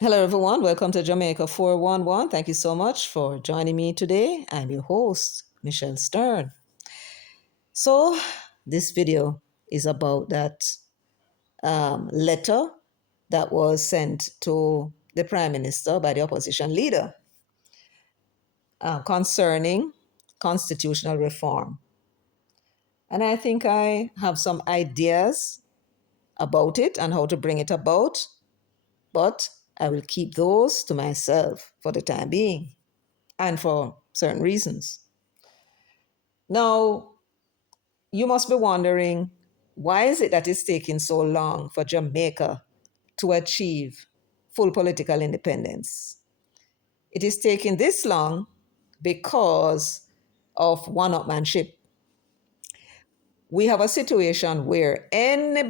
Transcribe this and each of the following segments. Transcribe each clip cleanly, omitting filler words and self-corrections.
Hello, everyone. Welcome to Jamaica 411. Thank you so much for joining me today. I'm your host, Michelle Stern. So, this video is about that letter that was sent to the Prime Minister by the opposition leader concerning constitutional reform. And I think I have some ideas about it and how to bring it about, but I will keep those to myself for the time being and for certain reasons. Now, you must be wondering, why is it that it's taking so long for Jamaica to achieve full political independence? It is taking this long because of one-upmanship. We have a situation where any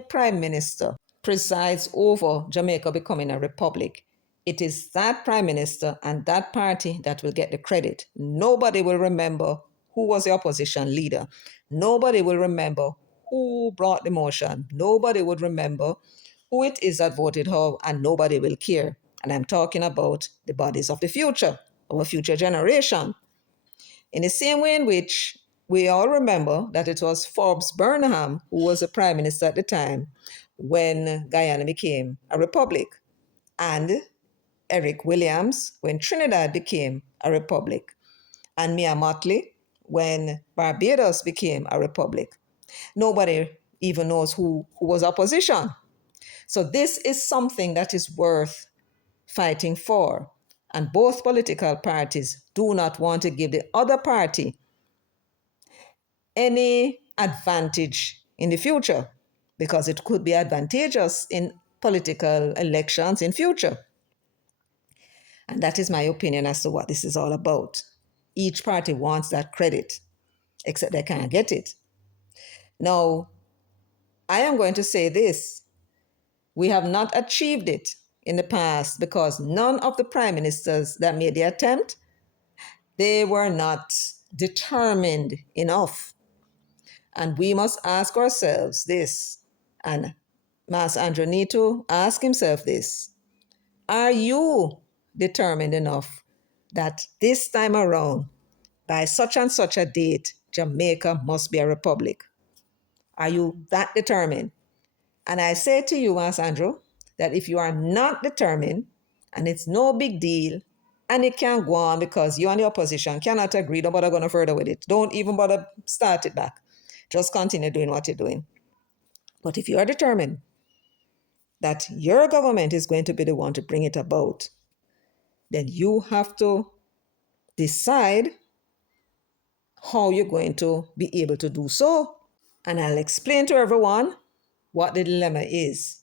prime minister presides over Jamaica becoming a republic. It is that prime minister and that party that will get the credit. Nobody will remember who was the opposition leader. Nobody will remember who brought the motion. Nobody would remember who it is that voted how, and nobody will care. And I'm talking about the bodies of the future, our future generation. In the same way in which we all remember that it was Forbes Burnham who was the prime minister at the time when Guyana became a republic, and Eric Williams when Trinidad became a republic, and Mia Mottley when Barbados became a republic. Nobody even knows who was opposition. So this is something that is worth fighting for. And both political parties do not want to give the other party any advantage in the future because it could be advantageous in political elections in future. And that is my opinion as to what this is all about. Each party wants that credit, except they can't get it. Now, I am going to say this. We have not achieved it in the past because none of the prime ministers that made the attempt, they were not determined enough. And we must ask ourselves this, and Mas Andrew need to ask himself this. Are you determined enough that this time around, by such and such a date, Jamaica must be a republic? Are you that determined? And I say to you, Mas Andrew, that if you are not determined, and it's no big deal, and it can go on because you and the opposition cannot agree, don't bother going further with it. Don't even bother start it back. Just continue doing what you're doing. But if you are determined that your government is going to be the one to bring it about, then you have to decide how you're going to be able to do so. And I'll explain to everyone what the dilemma is.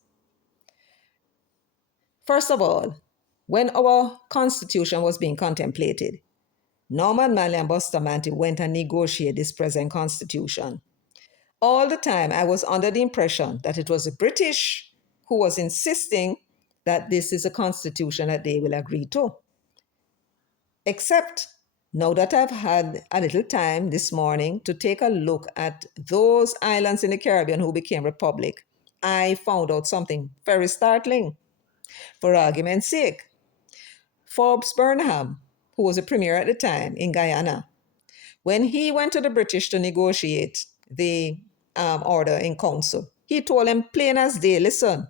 First of all, when our constitution was being contemplated, Norman Manley and Bustamante went and negotiated this present constitution. All the time, I was under the impression that it was the British who was insisting that this is a constitution that they will agree to. Except now that I've had a little time this morning to take a look at those islands in the Caribbean who became republic, I found out something very startling. For argument's sake, Forbes Burnham, who was a premier at the time in Guyana, when he went to the British to negotiate the order in council, he told them plain as day, listen,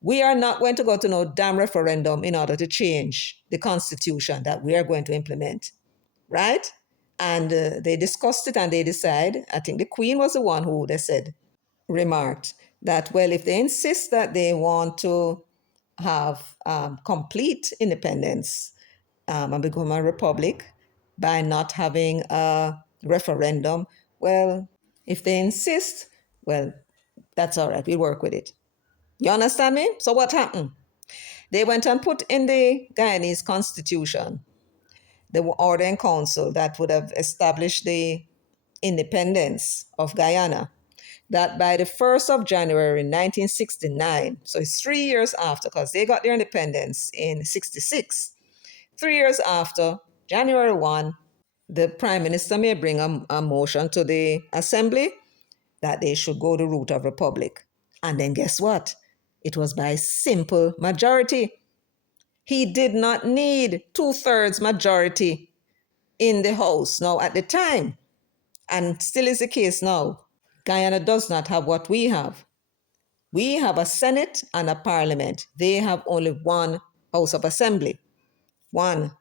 we are not going to go to no damn referendum in order to change the constitution that we are going to implement, right? And they discussed it and they decided, I think the Queen was the one who, they said, remarked that, well, if they insist that they want to have complete independence and become a republic by not having a referendum, well, if they insist, well, that's all right, we'll work with it. You understand me? So what happened? They went and put in the Guyanese constitution the order in council that would have established the independence of Guyana, that by the 1st of January 1969, so it's 3 years after, because they got their independence in 66, 3 years after, January 1, the prime minister may bring a motion to the assembly that they should go the route of republic. And then guess what? It was by simple majority. He did not need 2/3 majority in the House. Now, at the time, and still is the case now, Guyana does not have what we have. We have a Senate and a Parliament. They have only one House of Assembly, one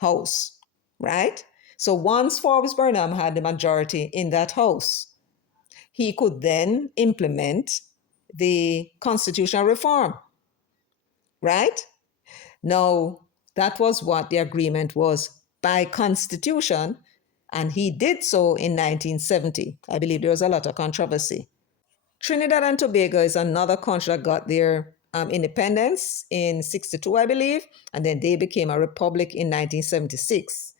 House, right? So once Forbes Burnham had the majority in that House, he could then implement the constitutional reform, right? Now, that was what the agreement was by constitution, and he did so in 1970. I believe there was a lot of controversy. Trinidad and Tobago is another country that got their independence in 62, I believe, and then they became a republic in 1976.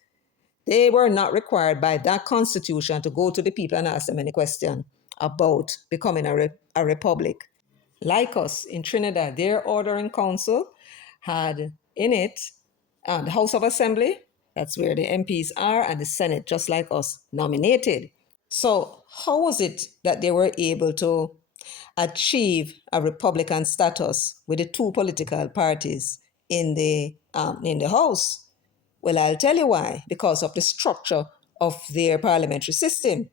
They were not required by that constitution to go to the people and ask them any question about becoming a republic. Like us in Trinidad, their ordering council had in it the House of Assembly, that's where the MPs are, and the Senate, just like us, nominated. So, how was it that they were able to achieve a Republican status with the two political parties in the House? Well, I'll tell you why. Because of the structure of their parliamentary system.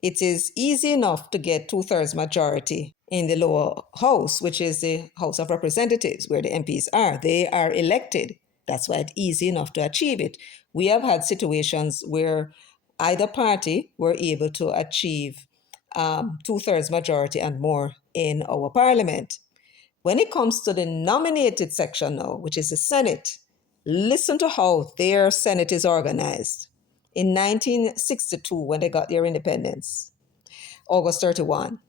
It is easy enough to get 2/3 majority in the lower house, which is the House of Representatives, where the MPs are. They are elected. That's why it's easy enough to achieve it. We have had situations where either party were able to achieve 2/3 majority and more in our parliament. When it comes to the nominated section now, which is the Senate, listen to how their Senate is organized. In 1962, when they got their independence, August 31,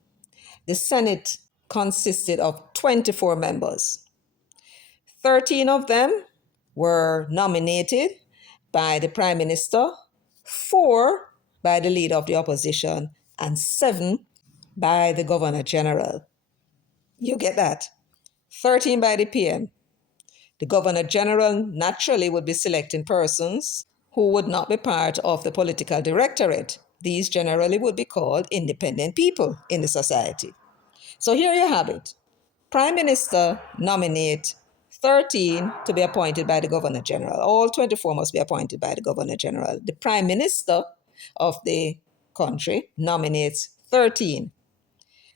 the Senate consisted of 24 members. 13 of them were nominated by the Prime Minister, 4 by the leader of the opposition, and 7 by the Governor General. You get that? 13 by the PM. The Governor General naturally would be selecting persons who would not be part of the political directorate. These generally would be called independent people in the society. So here you have it. Prime Minister nominate 13 to be appointed by the Governor General. All 24 must be appointed by the Governor General. The Prime Minister of the country nominates 13.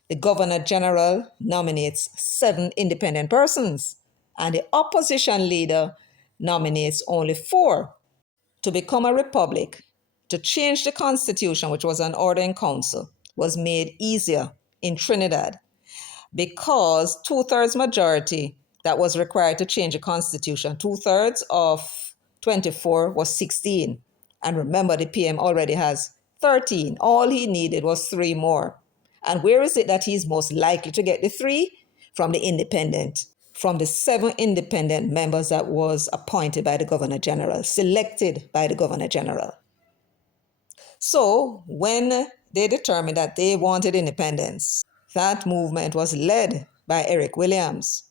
The Governor General nominates 7 independent persons, and the opposition leader nominates only 4. To become a republic, to change the constitution, which was an order in council, was made easier in Trinidad because 2/3 majority that was required to change the constitution, 2/3 of 24 was 16. And remember, the PM already has 13. All he needed was 3 more. And where is it that he's most likely to get the 3? From the independent. From the 7 independent members that was appointed by the Governor General, selected by the Governor General. So when they determined that they wanted independence, that movement was led by Eric Williams.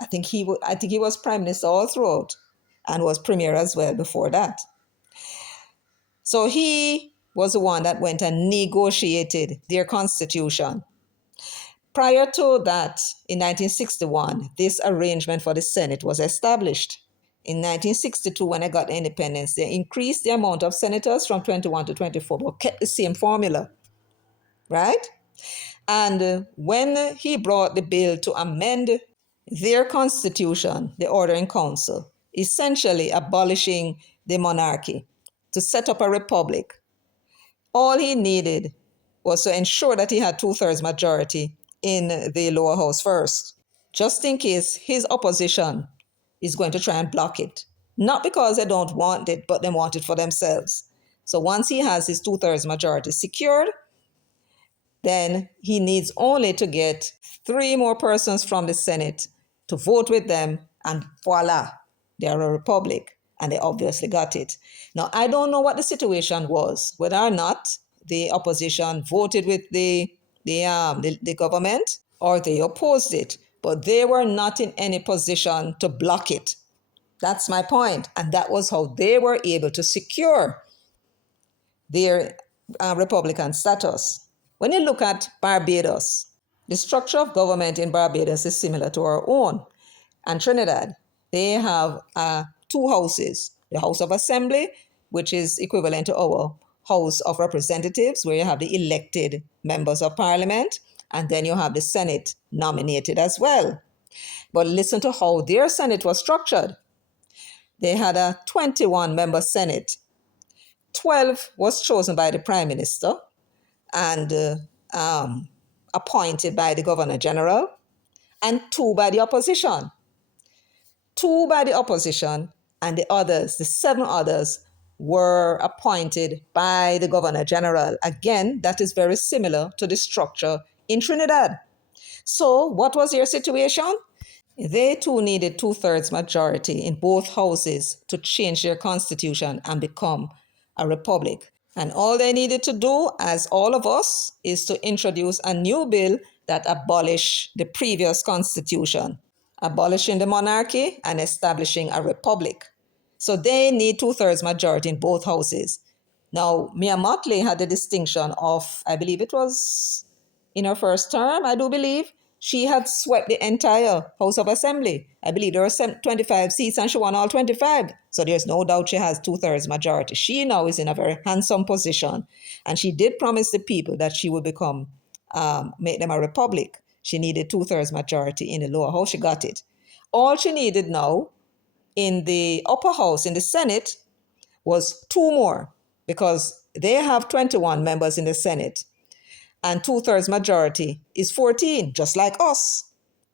I think he was Prime Minister all throughout and was Premier as well before that. So he was the one that went and negotiated their constitution. Prior to that, in 1961, this arrangement for the Senate was established. In 1962, when I got independence, they increased the amount of senators from 21 to 24, but kept the same formula, right? And when he brought the bill to amend their constitution, the Order in Council, essentially abolishing the monarchy to set up a republic, all he needed was to ensure that he had 2/3 majority in the lower house first, just in case his opposition is going to try and block it. Not because they don't want it, but they want it for themselves. So once he has his 2/3 majority secured, then he needs only to get 3 more persons from the Senate to vote with them, and voila, they're a republic. And they obviously got it. Now, I don't know what the situation was, whether or not the opposition voted with the government or they opposed it, but they were not in any position to block it. That's my point. And that was how they were able to secure their Republican status. When you look at Barbados, The structure of government in Barbados is similar to our own. And Trinidad, they have two houses: the House of Assembly, which is equivalent to our House of Representatives, where you have the elected members of parliament, and then you have the Senate nominated as well. But listen to how their Senate was structured. They had a 21-member Senate. 12 was chosen by the Prime Minister and appointed by the Governor General, and 2 by the opposition. 2 by the opposition, and the others, the 7 others, were appointed by the Governor General. Again, that is very similar to the structure in Trinidad. So, what was their situation? They too needed 2/3 majority in both houses to change their constitution and become a republic. And all they needed to do, as all of us, is to introduce a new bill that abolished the previous constitution, abolishing the monarchy and establishing a republic. So they need 2/3 majority in both houses. Now, Mia Mottley had the distinction of, I believe it was in her first term, I do believe, she had swept the entire House of Assembly. I believe there were 25 seats and she won all 25. So there's no doubt she has 2/3 majority. She now is in a very handsome position. And she did promise the people that she would make them a republic. She needed 2/3 majority in the lower house. She got it. All she needed now in the upper house, in the Senate, was 2 more, because they have 21 members in the Senate. And 2/3 majority is 14, just like us.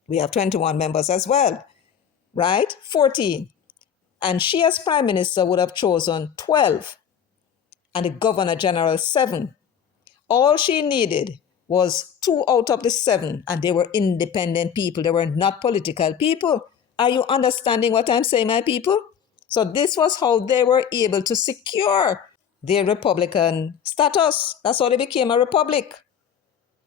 We have 21 members as well, right? 14. And she, as Prime Minister, would have chosen 12, and the Governor General 7. All she needed was 2 out of the 7, and they were independent people. They were not political people. Are you understanding what I'm saying, my people? So this was how they were able to secure their Republican status. That's how they became a republic.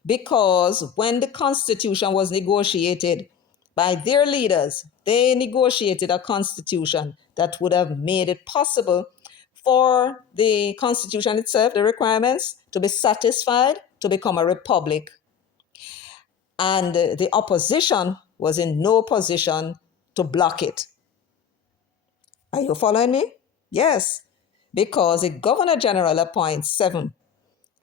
Because when the Constitution was negotiated by their leaders, they negotiated a constitution that would have made it possible for the Constitution itself, the requirements, to be satisfied to become a republic. And the opposition was in no position to block it. Are you following me? Yes, because the Governor General appoints 7.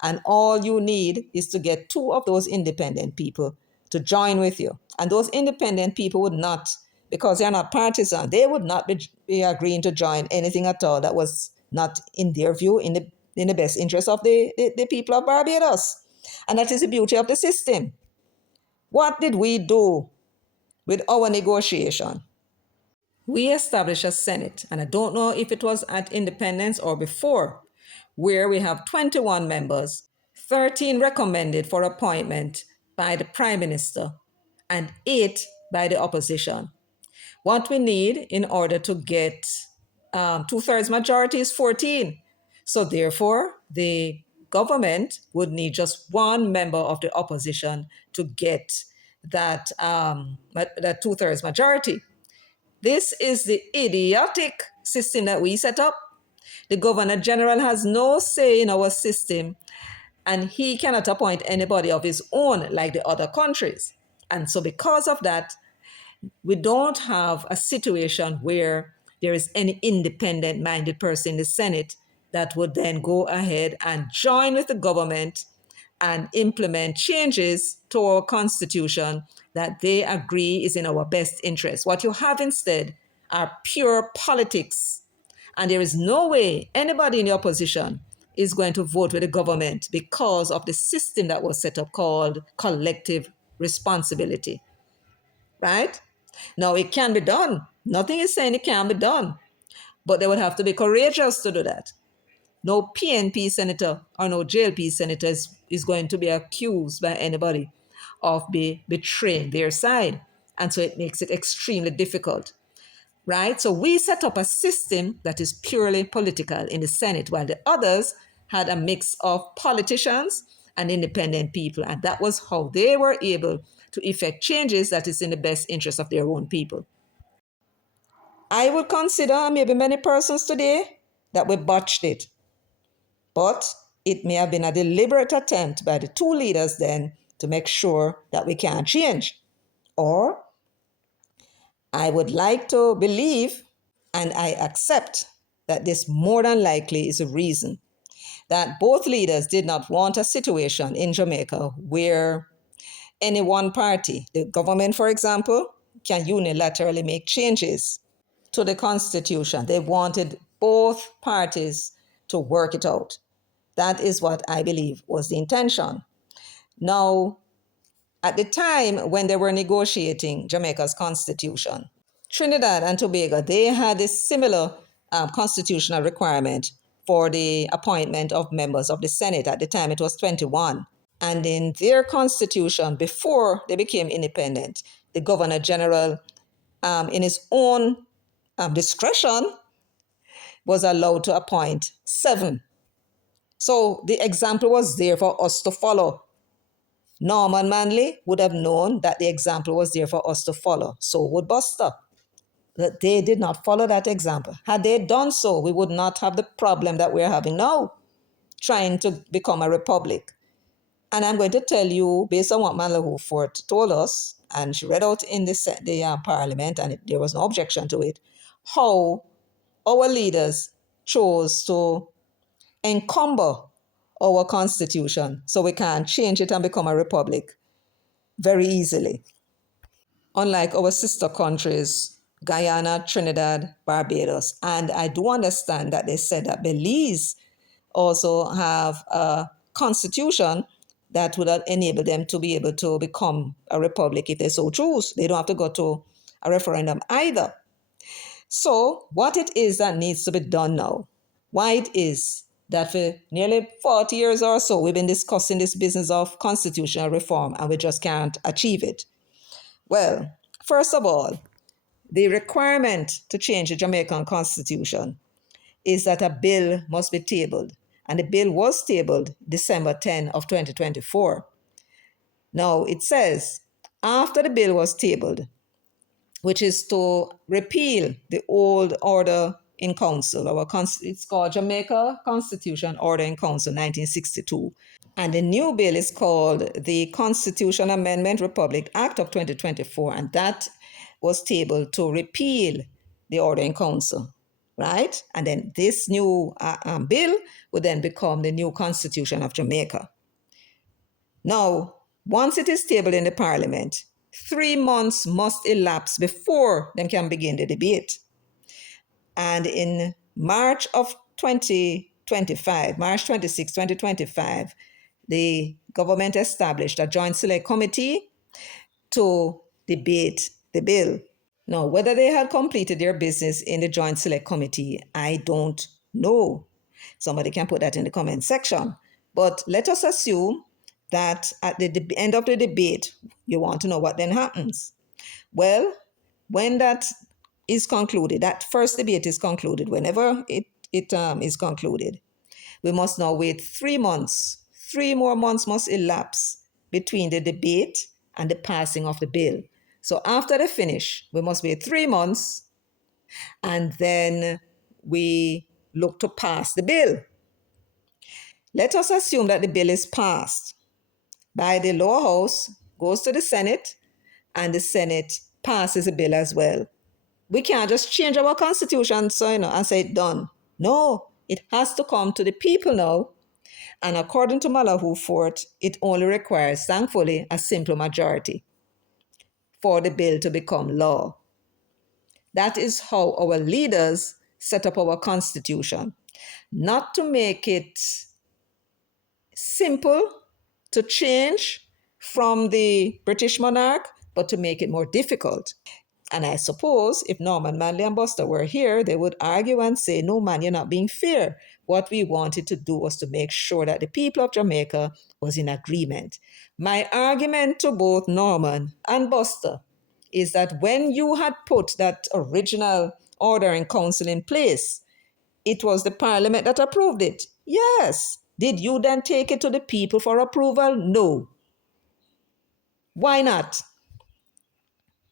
And all you need is to get 2 of those independent people to join with you. And those independent people would not, because they're not partisan, they would not be agreeing to join anything at all that was not, in their view, in the best interest of the people of Barbados. And that is the beauty of the system. What did we do with our negotiation? We established a Senate, and I don't know if it was at independence or before, where we have 21 members, 13 recommended for appointment by the Prime Minister, and 8 by the opposition. What we need in order to get 2/3 majority is 14. So therefore, the government would need just 1 member of the opposition to get that 2/3 majority. This is the idiotic system that we set up. The Governor General has no say in our system, and he cannot appoint anybody of his own like the other countries. And so because of that, we don't have a situation where there is any independent-minded person in the Senate that would then go ahead and join with the government and implement changes to our constitution that they agree is in our best interest. What you have instead are pure politics. And there is no way anybody in the opposition is going to vote with the government because of the system that was set up called collective responsibility. Right? Now, it can be done. Nothing is saying it can't be done. But they would have to be courageous to do that. No PNP senator or no JLP senator is going to be accused by anybody of betraying their side. And so it makes it extremely difficult. Right? So we set up a system that is purely political in the Senate, while the others had a mix of politicians and independent people. And that was how they were able to effect changes that is in the best interest of their own people. I would consider, maybe many persons today, that we botched it. But it may have been a deliberate attempt by the 2 leaders then to make sure that we can change. Or I would like to believe and I accept that this more than likely is a reason that both leaders did not want a situation in Jamaica where any one party, the government, for example, can unilaterally make changes to the constitution. They wanted both parties to work it out. That is what I believe was the intention. Now, at the time when they were negotiating Jamaica's constitution, Trinidad and Tobago, they had a similar constitutional requirement for the appointment of members of the Senate. At the time, it was 21. And in their constitution, before they became independent, the Governor General, in his own discretion, was allowed to appoint 7. So the example was there for us to follow. Norman Manley would have known that the example was there for us to follow. So would Buster. That they did not follow that example. Had they done so, we would not have the problem that we're having now, trying to become a republic. And I'm going to tell you, based on what Malahoo Fort told us, and she read out in the parliament, and there was no objection to it, how our leaders chose to encumber our constitution so we can change it and become a republic very easily. Unlike our sister countries, Guyana, Trinidad, Barbados. And I do understand that they said that Belize also have a constitution that would enable them to be able to become a republic if they so choose. They don't have to go to a referendum either. So what it is that needs to be done now, why it is that for nearly 40 years or so, we've been discussing this business of constitutional reform and we just can't achieve it. Well, first of all, the requirement to change the Jamaican constitution is that a bill must be tabled. And the bill was tabled December 10 of 2024. Now, it says, after the bill was tabled, which is to repeal the old order in council, it's called Jamaica Constitution Order in Council 1962. And the new bill is called the Constitution Amendment Republic Act of 2024, and that was tabled to repeal the order in council, right? And then this new bill would then become the new Constitution of Jamaica. Now, once it is tabled in the Parliament, 3 months must elapse before they can begin the debate. And in March of 2025, March 26, 2025, the government established a joint select committee to debate the bill. Now, whether they had completed their business in the joint select committee, I don't know. Somebody can put that in the comment section. But let us assume that at the end of the debate, you want to know what then happens. Well, when that is concluded, that first debate is concluded, whenever it is concluded, we must now wait 3 months. 3 more months must elapse between the debate and the passing of the bill. So after the finish, we must wait 3 months, and then we look to pass the bill. Let us assume that the bill is passed by the lower house, goes to the Senate, and the Senate passes the bill as well. We can't just change our constitution and say it's done. No, it has to come to the people now. And according to Malahoo Fort, it only requires, thankfully, a simple majority for the bill to become law. That is how our leaders set up our constitution. Not to make it simple to change from the British monarch, but to make it more difficult. And I suppose if Norman Manley and Buster were here, they would argue and say, no, man, you're not being fair. What we wanted to do was to make sure that the people of Jamaica was in agreement. My argument to both Norman and Buster is that when you had put that original order in council in place, it was the parliament that approved it. Yes. Did you then take it to the people for approval? No. Why not?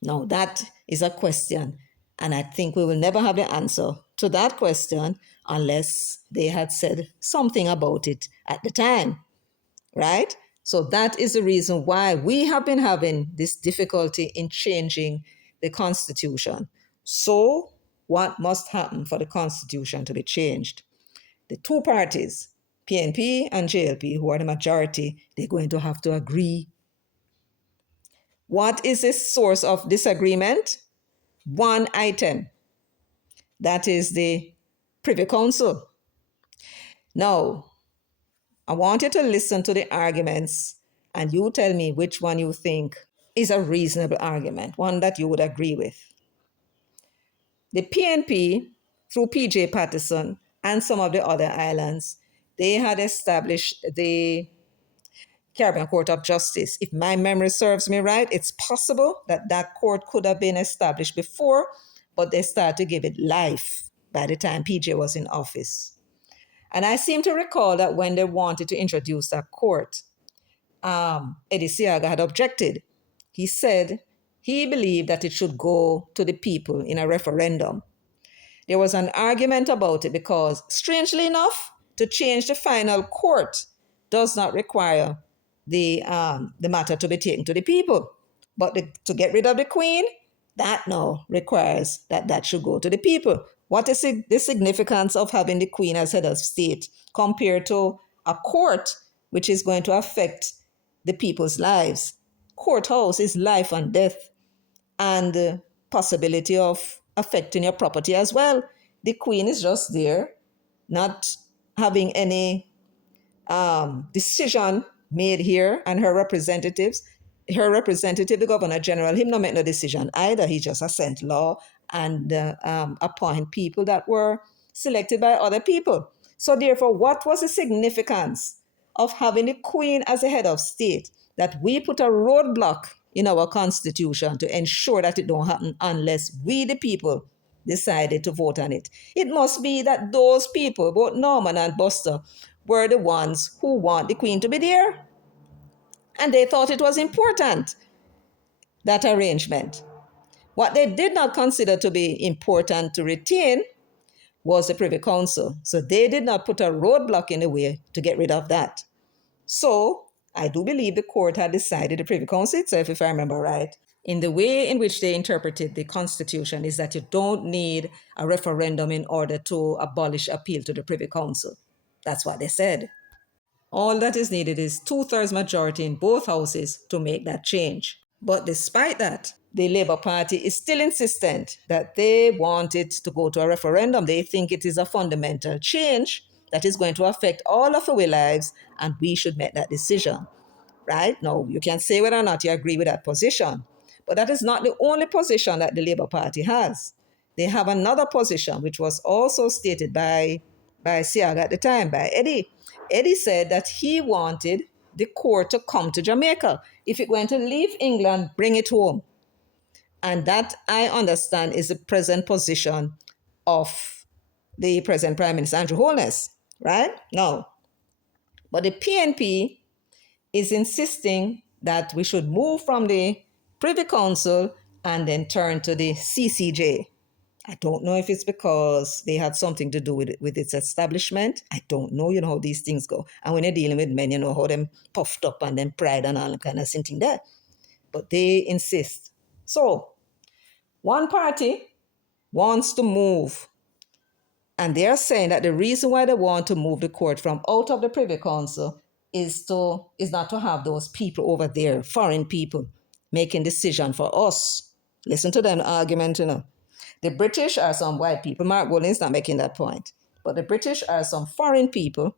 Now, that is a question, and I think we will never have the answer to that question unless they had said something about it at the time, right? So that is the reason why we have been having this difficulty in changing the constitution. So what must happen for the constitution to be changed? The two parties, PNP and JLP, who are the majority, they're going to have to agree. What is the source of disagreement? One item. That is the Privy Council. Now, I want you to listen to the arguments and you tell me which one you think is a reasonable argument, one that you would agree with. The PNP, through PJ Patterson and some of the other islands, they had established the Caribbean Court of Justice. If my memory serves me right, it's possible that that court could have been established before, but they started to give it life by the time PJ was in office. And I seem to recall that when they wanted to introduce that court, Eddie Siaga had objected. He said he believed that it should go to the people in a referendum. There was an argument about it because, strangely enough, to change the final court does not require the matter to be taken to the people. But to get rid of the Queen, that now requires that should go to the people. What is the significance of having the Queen as head of state compared to a court which is going to affect the people's lives? Courthouse is life and death, and the possibility of affecting your property as well. The Queen is just there, not having any decision made here, and her representative, the Governor General, him not make no decision either. He just assent law and appoint people that were selected by other people. So therefore, what was the significance of having the Queen as a head of state? That we put a roadblock in our constitution to ensure that it don't happen unless we, the people, decided to vote on it. It must be that those people, both Norman and Buster, were the ones who want the Queen to be there. And they thought it was important, that arrangement. What they did not consider to be important to retain was the Privy Council. So they did not put a roadblock in the way to get rid of that. So I do believe the court had decided, the Privy Council itself, if I remember right, in the way in which they interpreted the Constitution, is that you don't need a referendum in order to abolish appeal to the Privy Council. That's what they said. All that is needed is 2/3 majority in both houses to make that change. But despite that, the Labour Party is still insistent that they want it to go to a referendum. They think it is a fundamental change that is going to affect all of our lives, and we should make that decision. Right? Now, you can say whether or not you agree with that position, but that is not the only position that the Labour Party has. They have another position, which was also stated by Siaga at the time, by Eddie. Eddie said that he wanted the court to come to Jamaica. If it went to leave England, bring it home. And that, I understand, is the present position of the present Prime Minister, Andrew Holness, right? No. But the PNP is insisting that we should move from the Privy Council and then turn to the CCJ. I don't know if it's because they had something to do with its establishment. I don't know, you know how these things go. And when you're dealing with men, you know how them puffed up and then pride and all that kind of thing there. But they insist. So, one party wants to move, and they're saying that the reason why they want to move the court from out of the Privy Council is not to have those people over there, foreign people, making decision for us. Listen to them argument, you know. The British are some white people. Mark Golding's not making that point. But the British are some foreign people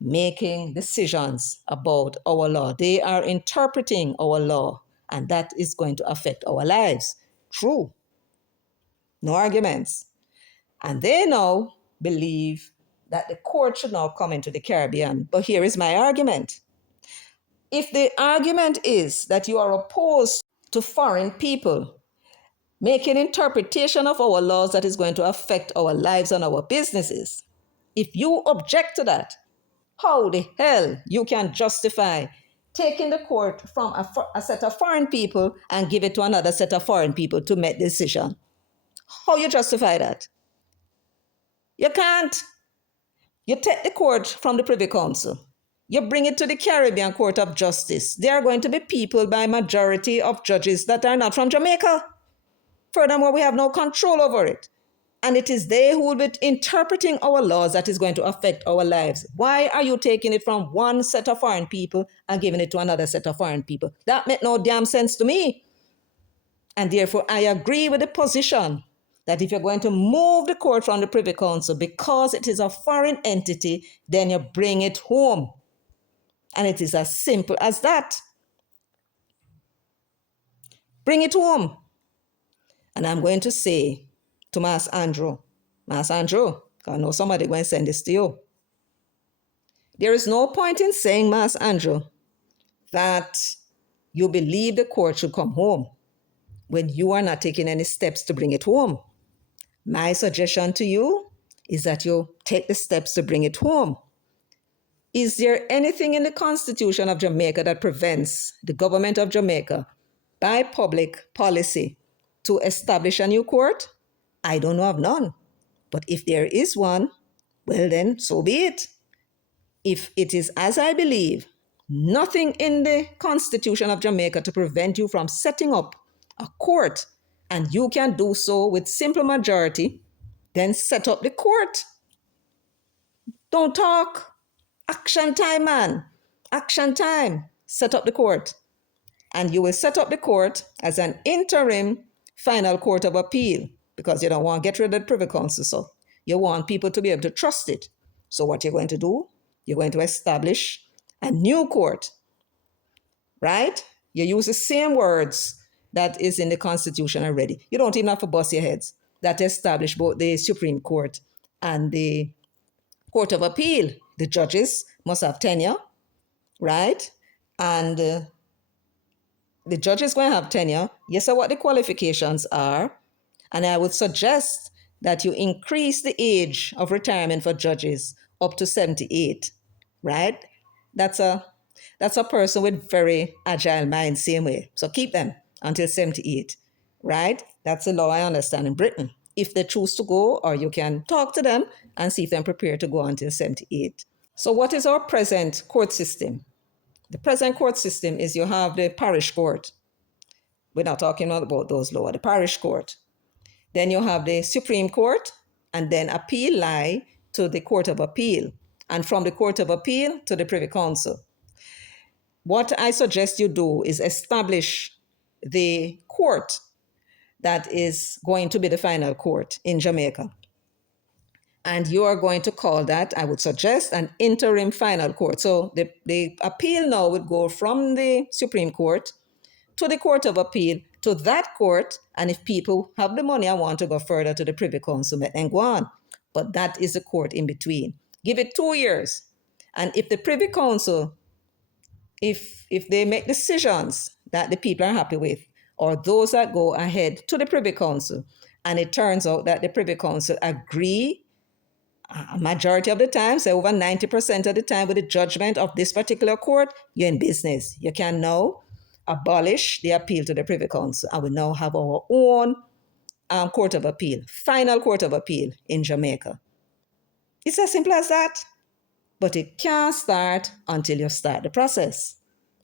making decisions about our law. They are interpreting our law, and that is going to affect our lives. True. No arguments. And they now believe that the court should now come into the Caribbean. But here is my argument. If the argument is that you are opposed to foreign people making interpretation of our laws that is going to affect our lives and our businesses, if you object to that, how the hell you can justify taking the court from a set of foreign people and give it to another set of foreign people to make the decision? How you justify that? You can't. You take the court from the Privy Council. You bring it to the Caribbean Court of Justice. There are going to be people by majority of judges that are not from Jamaica. Furthermore, we have no control over it. And it is they who will be interpreting our laws that is going to affect our lives. Why are you taking it from one set of foreign people and giving it to another set of foreign people? That made no damn sense to me. And therefore, I agree with the position that if you're going to move the court from the Privy Council because it is a foreign entity, then you bring it home. And it is as simple as that. Bring it home. And I'm going to say to Mas Andrew, I know somebody going to send this to you. There is no point in saying, Mas Andrew, that you believe the court should come home when you are not taking any steps to bring it home. My suggestion to you is that you take the steps to bring it home. Is there anything in the Constitution of Jamaica that prevents the government of Jamaica, by public policy, to establish a new court? I don't know of none. But if there is one, well then, so be it. If it is as I believe, nothing in the Constitution of Jamaica to prevent you from setting up a court, and you can do so with simple majority, then set up the court. Don't talk. Action time, man. Action time. Set up the court. And you will set up the court as an interim final court of appeal because you don't want to get rid of the Privy Council. So you want people to be able to trust it. So what you're going to do, you're going to establish a new court, right? You use the same words that is in the Constitution already. You don't even have to bust your heads. That establish both the Supreme Court and the Court of Appeal. The judges must have tenure, right? And the judges going to have tenure. Yes, sir, what the qualifications are. And I would suggest that you increase the age of retirement for judges up to 78, right? That's a person with very agile mind, same way. So keep them until 78, right? That's the law I understand in Britain. If they choose to go, or you can talk to them and see if they're prepared to go until 78. So what is our present court system? The present court system is you have the parish court. We're not talking about those lower, the parish court. Then you have the Supreme Court, and then appeal lie to the Court of Appeal, and from the Court of Appeal to the Privy Council. What I suggest you do is establish the court that is going to be the final court in Jamaica. And you are going to call that, I would suggest, an interim final court. So the appeal now would go from the Supreme Court to the Court of Appeal, to that court, and if people have the money and want to go further to the Privy Council, then go on. But that is the court in between. Give it 2 years. And if the Privy Council, if they make decisions that the people are happy with, or those that go ahead to the Privy Council, and it turns out that the Privy Council agree a majority of the time, say over 90% of the time, with the judgment of this particular court, you're in business. You can now abolish the appeal to the Privy Council, and we now have our own Court of Appeal, final Court of Appeal in Jamaica. It's as simple as that. But it can't start until you start the process.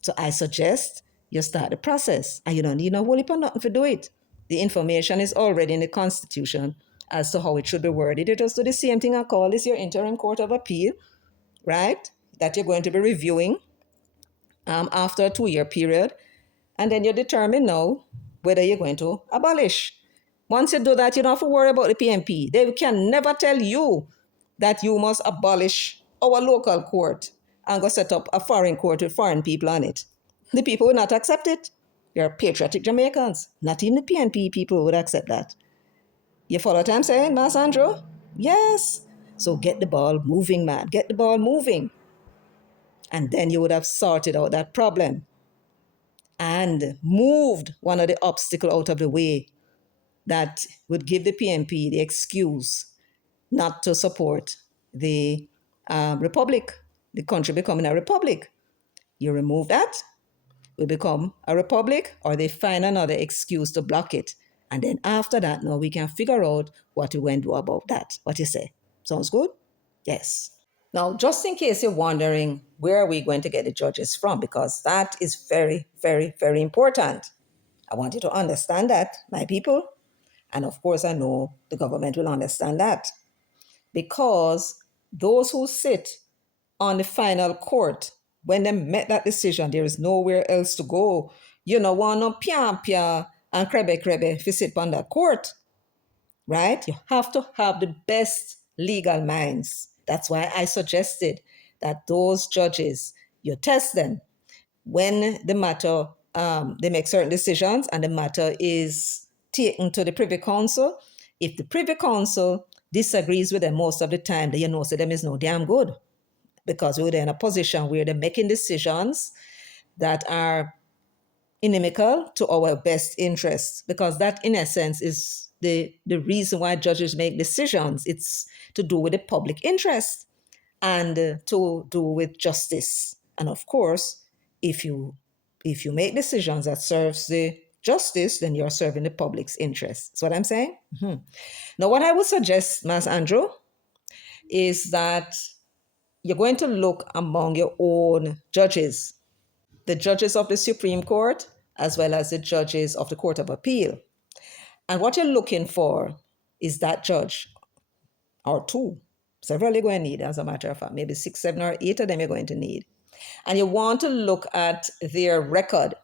So I suggest you start the process, and you don't need no whole heap of nothing to do it. The information is already in the Constitution as to how it should be worded. You just do the same thing and call this your interim Court of Appeal, right? That you're going to be reviewing after a 2-year period. And then you determine now whether you're going to abolish. Once you do that, you don't have to worry about the PMP. They can never tell you that you must abolish our local court and go set up a foreign court with foreign people on it. The people will not accept it. You're patriotic Jamaicans. Not even the PNP people would accept that. You follow what I'm saying, Mas Andrew? Yes. So get the ball moving, man. Get the ball moving. And then you would have sorted out that problem and moved one of the obstacles out of the way that would give the PNP the excuse not to support the republic, the country becoming a republic. You remove that, we become a republic, or they find another excuse to block it. And then after that, now we can figure out what we going to do about that. What you say? Sounds good? Yes. Now, just in case you're wondering where are we going to get the judges from, because that is very, very, very important. I want you to understand that, my people. And of course, I know the government will understand that. Because those who sit on the final court, when they make that decision, there is nowhere else to go. You know, want no pia pia and krebe krebe if you sit on that court, right? You have to have the best legal minds. That's why I suggested that those judges, you test them when the matter, they make certain decisions and the matter is taken to the Privy Council. If the Privy Council disagrees with them most of the time, then you know, so them is no damn good, because we're in a position where they're making decisions that are inimical to our best interests, because that in essence is the reason why judges make decisions. It's to do with the public interest and to do with justice. And of course, if you make decisions that serves the justice, then you're serving the public's interest. That's what I'm saying. Mm-hmm. Now, what I would suggest, Mas Andrew, is that you're going to look among your own judges, the judges of the Supreme Court, as well as the judges of the Court of Appeal. And what you're looking for is that judge or two. Several you're going to need, as a matter of fact, maybe 6, 7, or 8 of them you're going to need. And you want to look at their record.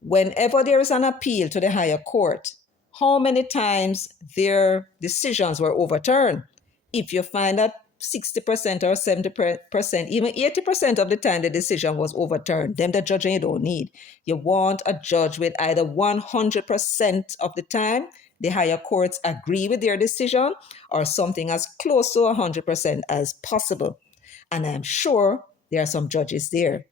Whenever there is an appeal to the higher court, how many times their decisions were overturned. If you find that 60% or 70%, even 80% of the time the decision was overturned, then the judge you don't need. You want a judge with either 100% of the time the higher courts agree with their decision, or something as close to 100% as possible. And I'm sure there are some judges there.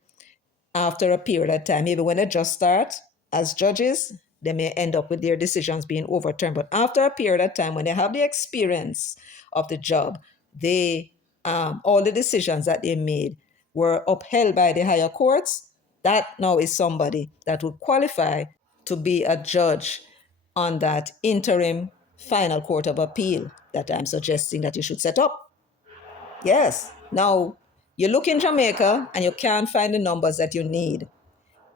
After a period of time, maybe when they just start as judges, they may end up with their decisions being overturned. But after a period of time, when they have the experience of the job, they all the decisions that they made were upheld by the higher courts. That now is somebody that would qualify to be a judge on that interim final court of appeal that I'm suggesting that you should set up. Yes. Now, you look in Jamaica and you can't find the numbers that you need.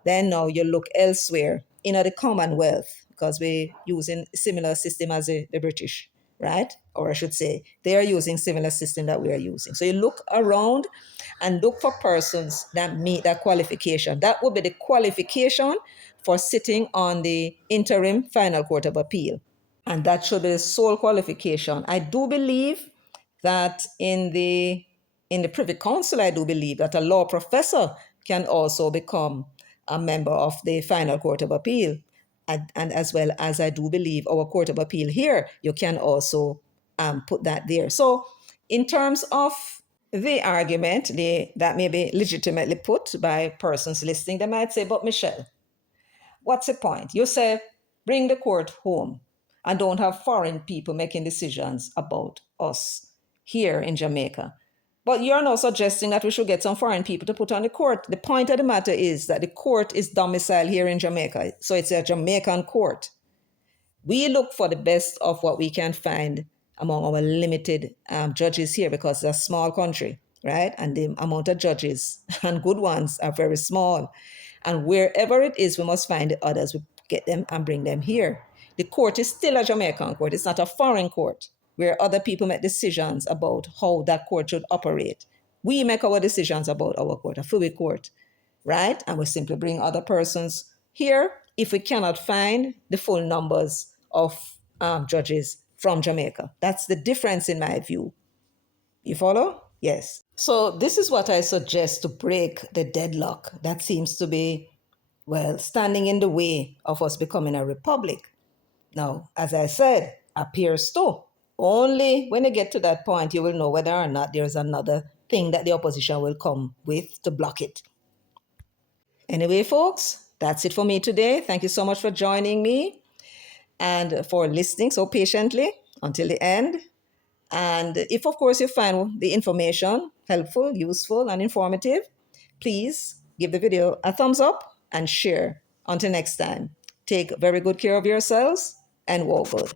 Then now you look elsewhere in the Commonwealth, because we're using similar system as the British, right? Or I should say, they are using similar system that we are using. So you look around and look for persons that meet that qualification. That would be the qualification for sitting on the interim final court of appeal. And that should be the sole qualification. I do believe that in the Privy Council, I do believe that a law professor can also become a member of the final court of appeal. And as well as I do believe our court of appeal here, you can also put that there. So in terms of the argument that may be legitimately put by persons listening, they might say, but Michelle, what's the point? You say, bring the court home and don't have foreign people making decisions about us here in Jamaica. But you're now suggesting that we should get some foreign people to put on the court. The point of the matter is that the court is domiciled here in Jamaica, so it's a Jamaican court. We look for the best of what we can find among our limited judges here, because it's a small country, right? And the amount of judges and good ones are very small. And wherever it is, we must find the others. We get them and bring them here. The court is still a Jamaican court. It's not a foreign court where other people make decisions about how that court should operate. We make our decisions about our court, a full court, right? And we simply bring other persons here if we cannot find the full numbers of judges from Jamaica. That's the difference in my view. You follow? Yes. So this is what I suggest to break the deadlock that seems to be, well, standing in the way of us becoming a republic. Now, as I said, appears to. Only when you get to that point, you will know whether or not there's another thing that the opposition will come with to block it. Anyway, folks, that's it for me today. Thank you so much for joining me and for listening so patiently until the end. And if, of course, you find the information helpful, useful, and informative, please give the video a thumbs up and share. Until next time, take very good care of yourselves and walk good.